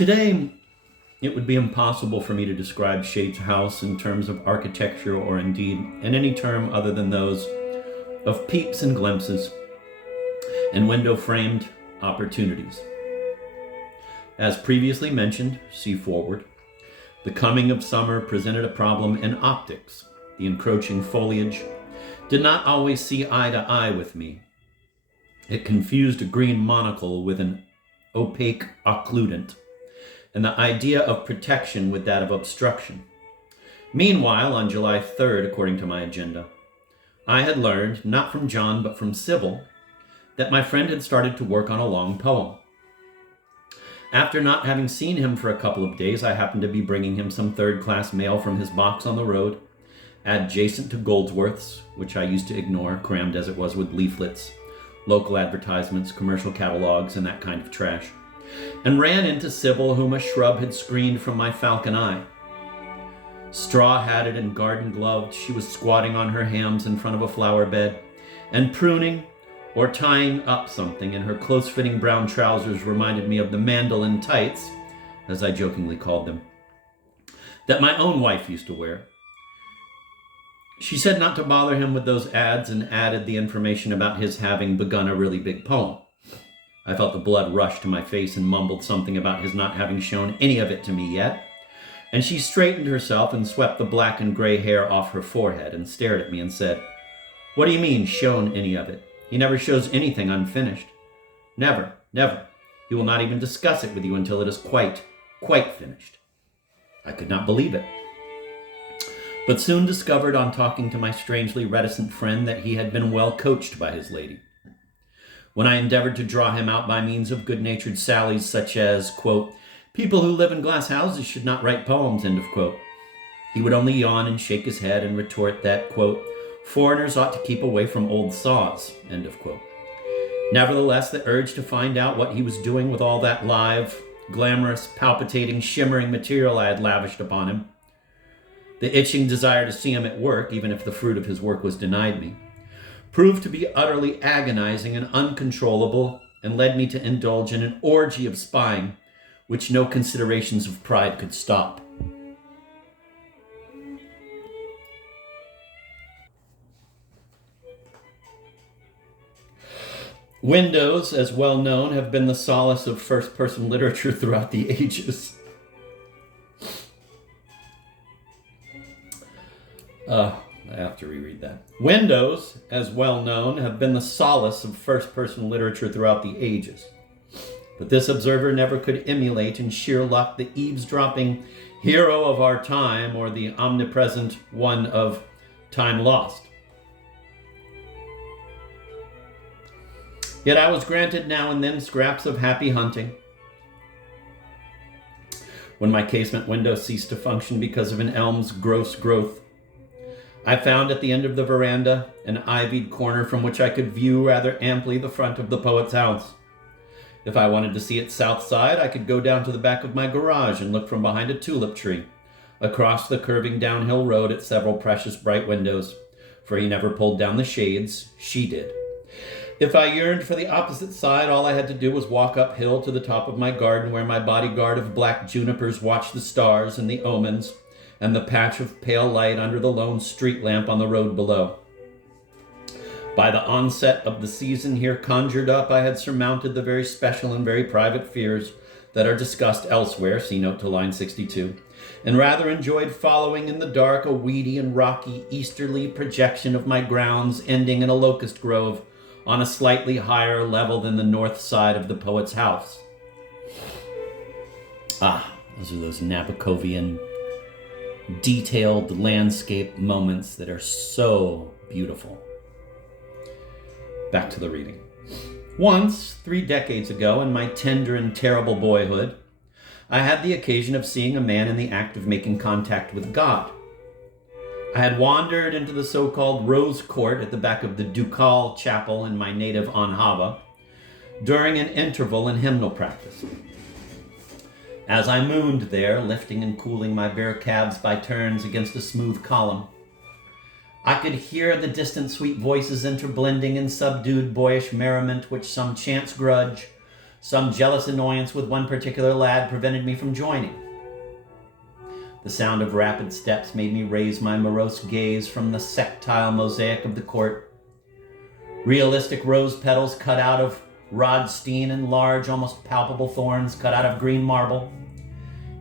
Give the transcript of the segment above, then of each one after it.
Today, it would be impossible for me to describe Shade's house in terms of architecture or indeed in any term other than those of peeps and glimpses and window-framed opportunities. As previously mentioned, see forward, the coming of summer presented a problem in optics. The encroaching foliage did not always see eye to eye with me. It confused a green monocle with an opaque occludent, and the idea of protection with that of obstruction. Meanwhile, on July 3rd, according to my agenda, I had learned, not from John but from Sybil, that my friend had started to work on a long poem. After not having seen him for a couple of days, I happened to be bringing him some third-class mail from his box on the road, adjacent to Goldsworth's, which I used to ignore, crammed as it was with leaflets, local advertisements, commercial catalogs, and that kind of trash, and ran into Sybil, whom a shrub had screened from my falcon eye. Straw-hatted and garden-gloved, she was squatting on her hams in front of a flower bed, and pruning or tying up something in her close-fitting brown trousers reminded me of the mandolin tights, as I jokingly called them, that my own wife used to wear. She said not to bother him with those ads and added the information about his having begun a really big poem. I felt the blood rush to my face and mumbled something about his not having shown any of it to me yet, and she straightened herself and swept the black and gray hair off her forehead and stared at me and said, "What do you mean, shown any of it? He never shows anything unfinished. Never, never. He will not even discuss it with you until it is quite finished." I could not believe it, but soon discovered on talking to my strangely reticent friend that he had been well coached by his lady. When I endeavored to draw him out by means of good-natured sallies such as, quote, "People who live in glass houses should not write poems," end of quote, he would only yawn and shake his head and retort that, quote, "Foreigners ought to keep away from old saws," end of quote. Nevertheless, the urge to find out what he was doing with all that live, glamorous, palpitating, shimmering material I had lavished upon him, the itching desire to see him at work, even if the fruit of his work was denied me, proved to be utterly agonizing and uncontrollable, and led me to indulge in an orgy of spying, which no considerations of pride could stop. Windows, as well known, have been the solace of first-person literature throughout the ages. I have to reread that. Windows, as well known, have been the solace of first-person literature throughout the ages. But this observer never could emulate in sheer luck the eavesdropping hero of our time or the omnipresent one of Time Lost. Yet I was granted now and then scraps of happy hunting. When my casement window ceased to function because of an elm's gross growth, I found at the end of the veranda an ivied corner from which I could view rather amply the front of the poet's house. If I wanted to see its south side, I could go down to the back of my garage and look from behind a tulip tree, across the curving downhill road at several precious bright windows, for he never pulled down the shades, she did. If I yearned for the opposite side, all I had to do was walk uphill to the top of my garden where my bodyguard of black junipers watched the stars and the omens and the patch of pale light under the lone street lamp on the road below. By the onset of the season here conjured up, I had surmounted the very special and very private fears that are discussed elsewhere, see note to line 62, and rather enjoyed following in the dark a weedy and rocky easterly projection of my grounds ending in a locust grove on a slightly higher level than the north side of the poet's house. Those are those Nabokovian detailed landscape moments that are so beautiful. Back to the reading. Once, 3 decades ago, in my tender and terrible boyhood, I had the occasion of seeing a man in the act of making contact with God. I had wandered into the so-called Rose Court at the back of the Ducal Chapel in my native Anhava during an interval in hymnal practice. As I mooned there, lifting and cooling my bare calves by turns against a smooth column, I could hear the distant sweet voices interblending in subdued boyish merriment which some chance grudge, Some jealous annoyance with one particular lad prevented me from joining. The sound of rapid steps made me raise my morose gaze from the sectile mosaic of the court. Realistic rose petals cut out of Rodstein and large, almost palpable thorns cut out of green marble.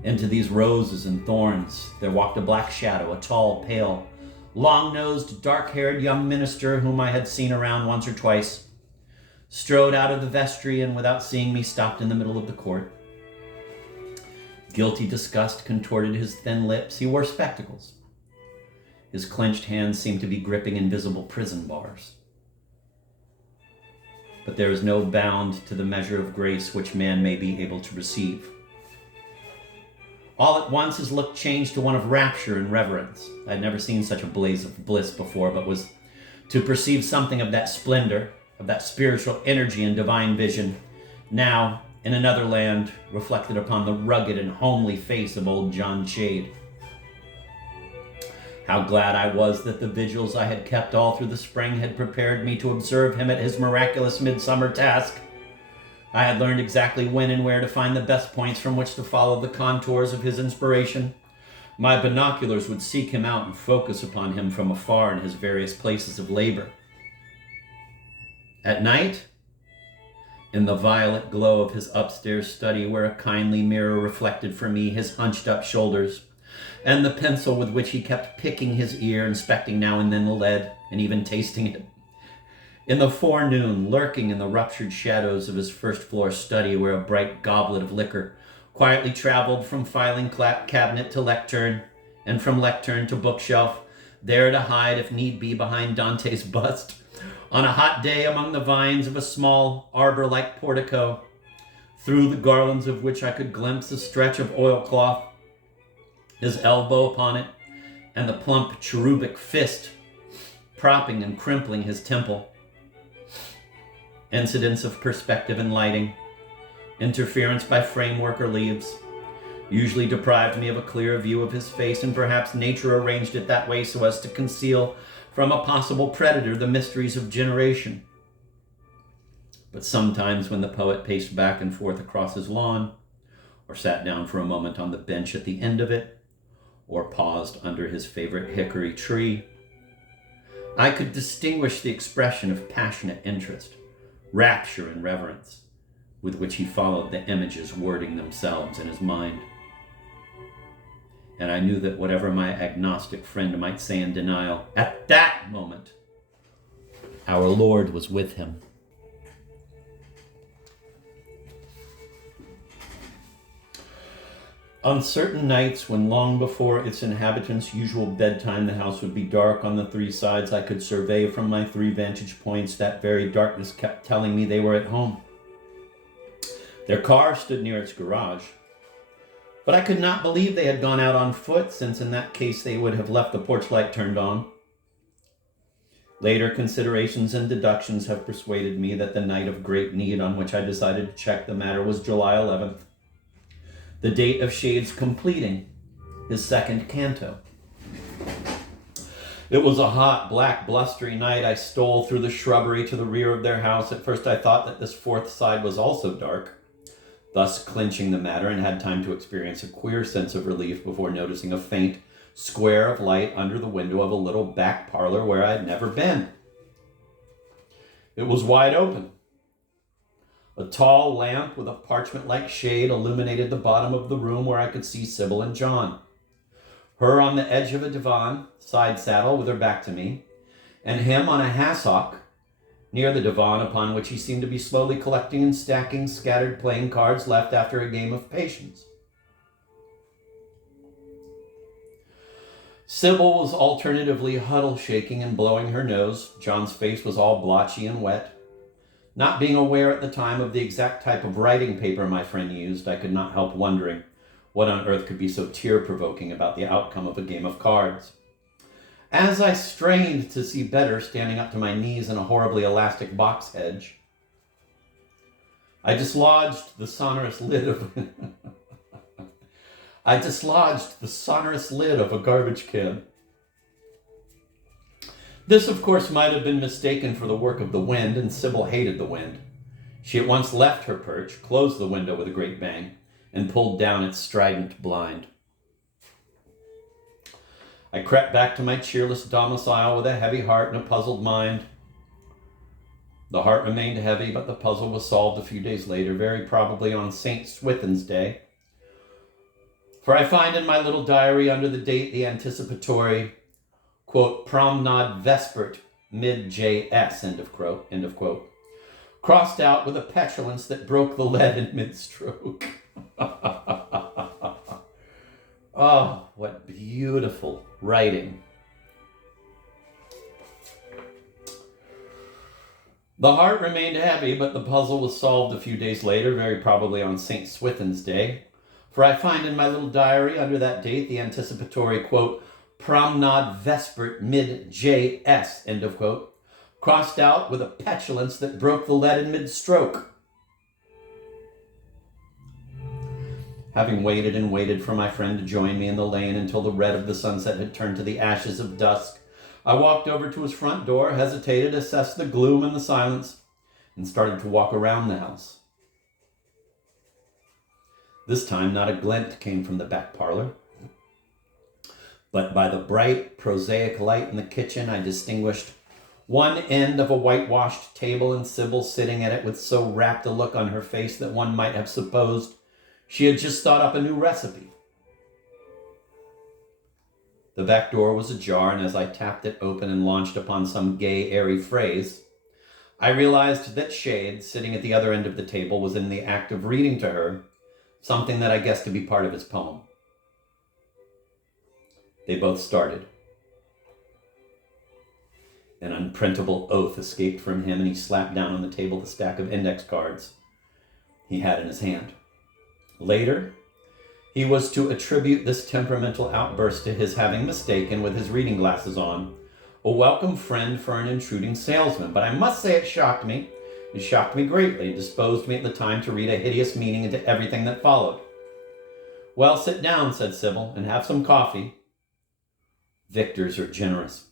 Into these roses and thorns there walked a black shadow, a tall, pale, long-nosed, dark-haired young minister whom I had seen around once or twice, strode out of the vestry and without seeing me stopped in the middle of the court. Guilty disgust contorted his thin lips. He wore spectacles. His clenched hands seemed to be gripping invisible prison bars. But there is no bound to the measure of grace which man may be able to receive. All at once his look changed to one of rapture and reverence. I had never seen such a blaze of bliss before, but was to perceive something of that splendor, of that spiritual energy and divine vision, now, in another land, reflected upon the rugged and homely face of old John Shade. How glad I was that the vigils I had kept all through the spring had prepared me to observe him at his miraculous midsummer task. I had learned exactly when and where to find the best points from which to follow the contours of his inspiration. My binoculars would seek him out and focus upon him from afar in his various places of labor. At night, in the violet glow of his upstairs study, where a kindly mirror reflected for me his hunched-up shoulders, and the pencil with which he kept picking his ear, inspecting now and then the lead, and even tasting it. In the forenoon, lurking in the ruptured shadows of his first-floor study, where a bright goblet of liquor quietly traveled from filing cabinet to lectern, and from lectern to bookshelf, there to hide, if need be, behind Dante's bust, on a hot day among the vines of a small arbor-like portico, through the garlands of which I could glimpse a stretch of oilcloth, his elbow upon it, and the plump cherubic fist propping and crimpling his temple. Incidents of perspective and lighting, interference by framework or leaves, usually deprived me of a clear view of his face, and perhaps nature arranged it that way so as to conceal from a possible predator the mysteries of generation. But sometimes when the poet paced back and forth across his lawn, or sat down for a moment on the bench at the end of it, or paused under his favorite hickory tree, I could distinguish the expression of passionate interest, rapture and reverence, with which he followed the images wording themselves in his mind. And I knew that whatever my agnostic friend might say in denial, at that moment, our Lord was with him. On certain nights, when long before its inhabitants' usual bedtime the house would be dark on the three sides, I could survey from my 3 vantage points that very darkness kept telling me they were at home. Their car stood near its garage, but I could not believe they had gone out on foot, since in that case they would have left the porch light turned on. Later considerations and deductions have persuaded me that the night of great need on which I decided to check the matter was July 11th. The date of Shade's completing his second canto. It was a hot, black, blustery night. I stole through the shrubbery to the rear of their house. At first I thought that this fourth side was also dark, thus clinching the matter, and had time to experience a queer sense of relief before noticing a faint square of light under the window of a little back parlor where I had never been. It was wide open. A tall lamp with a parchment-like shade illuminated the bottom of the room, where I could see Sybil and John. Her on the edge of a divan, side saddle with her back to me, and him on a hassock near the divan, upon which he seemed to be slowly collecting and stacking scattered playing cards left after a game of patience. Sybil was alternatively huddle shaking and blowing her nose. John's face was all blotchy and wet. Not being aware at the time of the exact type of writing paper my friend used, I could not help wondering what on earth could be so tear-provoking about the outcome of a game of cards. As I strained to see better, standing up to my knees in a horribly elastic box hedge, I dislodged the sonorous lid of a garbage can. This, of course, might have been mistaken for the work of the wind, and Sybil hated the wind. She at once left her perch, closed the window with a great bang, and pulled down its strident blind. I crept back to my cheerless domicile with a heavy heart and a puzzled mind. The heart remained heavy, but the puzzle was solved a few days later, very probably on St. Swithin's Day. For I find in my little diary under the date the anticipatory, quote, Promenade Vespert, mid-JS, end of quote, crossed out with a petulance that broke the lead in mid-stroke. Oh, what beautiful writing. The heart remained heavy, but the puzzle was solved a few days later, very probably on St. Swithin's Day. For I find in my little diary under that date the anticipatory, quote, Promenade Vespert mid-JS, end of quote, crossed out with a petulance that broke the lead in mid-stroke. Having waited and waited for my friend to join me in the lane until the red of the sunset had turned to the ashes of dusk, I walked over to his front door, hesitated, assessed the gloom and the silence, and started to walk around the house. This time, not a glint came from the back parlor, but by the bright, prosaic light in the kitchen, I distinguished one end of a whitewashed table and Sybil sitting at it with so rapt a look on her face that one might have supposed she had just thought up a new recipe. The back door was ajar, and as I tapped it open and launched upon some gay, airy phrase, I realized that Shade, sitting at the other end of the table, was in the act of reading to her something that I guessed to be part of his poem. They both started. An unprintable oath escaped from him, and he slapped down on the table the stack of index cards he had in his hand. Later, he was to attribute this temperamental outburst to his having mistaken, with his reading glasses on, a welcome friend for an intruding salesman. But I must say it shocked me. It shocked me greatly and disposed me at the time to read a hideous meaning into everything that followed. Well, sit down, said Sybil, and have some coffee. Victors are generous.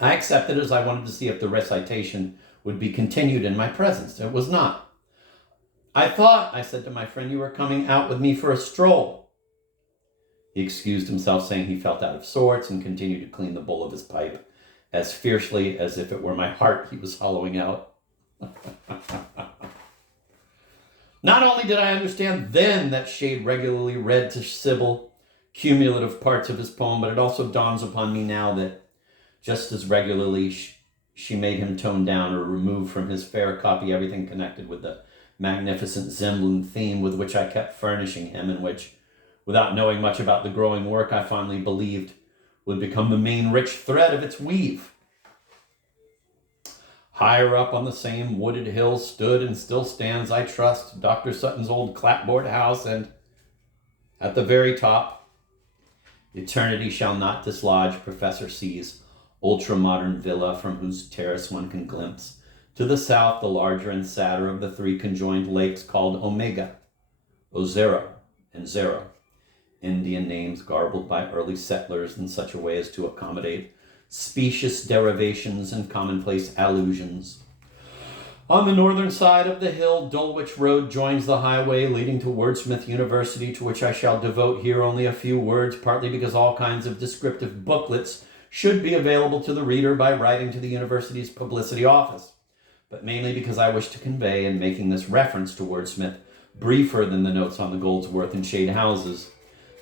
I accepted, as I wanted to see if the recitation would be continued in my presence. It was not. I thought, I said to my friend, you were coming out with me for a stroll. He excused himself, saying he felt out of sorts, and continued to clean the bowl of his pipe as fiercely as if it were my heart he was hollowing out. Not only did I understand then that Shade regularly read to Sybil cumulative parts of his poem, but it also dawns upon me now that just as regularly she made him tone down or remove from his fair copy everything connected with the magnificent Zemlin theme with which I kept furnishing him, and which, without knowing much about the growing work, I finally believed would become the main rich thread of its weave. Higher up on the same wooded hill stood and still stands, I trust, Dr. Sutton's old clapboard house, and at the very top, eternity shall not dislodge Professor C's ultra-modern villa, from whose terrace one can glimpse to the south the larger and sadder of the three conjoined lakes called Omega, Ozero, and Zero, Indian names garbled by early settlers in such a way as to accommodate specious derivations and commonplace allusions. On the northern side of the hill, Dulwich Road joins the highway leading to Wordsmith University, to which I shall devote here only a few words, partly because all kinds of descriptive booklets should be available to the reader by writing to the university's publicity office, but mainly because I wish to convey, in making this reference to Wordsmith briefer than the notes on the Goldsworth and Shade houses,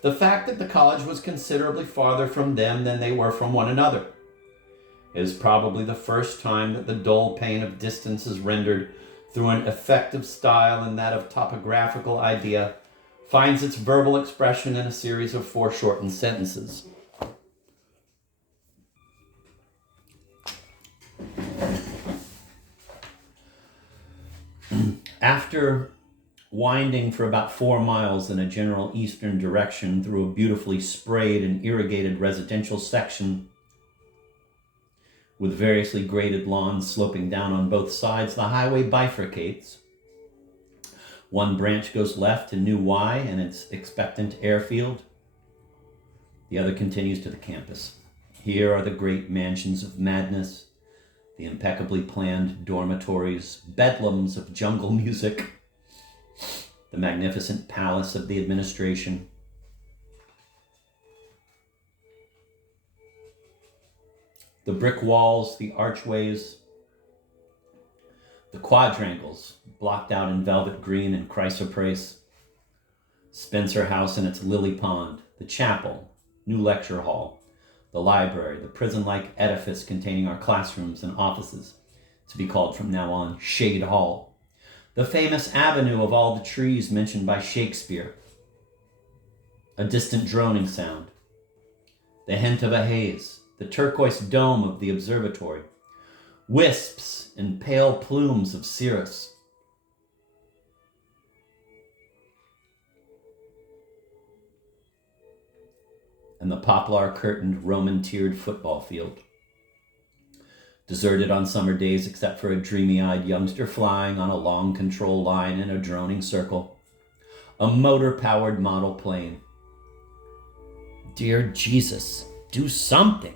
the fact that the college was considerably farther from them than they were from one another. It is probably the first time that the dull pain of distance is rendered through an effective style, and that of topographical idea finds its verbal expression in a series of foreshortened sentences. After winding for about 4 miles in a general eastern direction through a beautifully sprayed and irrigated residential section with variously graded lawns sloping down on both sides, the highway bifurcates. One branch goes left to New Y and its expectant airfield. The other continues to the campus. Here are the great mansions of madness, the impeccably planned dormitories, bedlams of jungle music, the magnificent palace of the administration. The brick walls, the archways, the quadrangles blocked out in velvet green and chrysoprase, Spencer House and its lily pond, the chapel, new lecture hall, the library, the prison-like edifice containing our classrooms and offices, to be called from now on Shade Hall, the famous avenue of all the trees mentioned by Shakespeare, a distant droning sound, the hint of a haze, the turquoise dome of the observatory, wisps and pale plumes of cirrus, and the poplar-curtained Roman-tiered football field, deserted on summer days except for a dreamy-eyed youngster flying on a long control line in a droning circle, a motor-powered model plane. Dear Jesus, do something!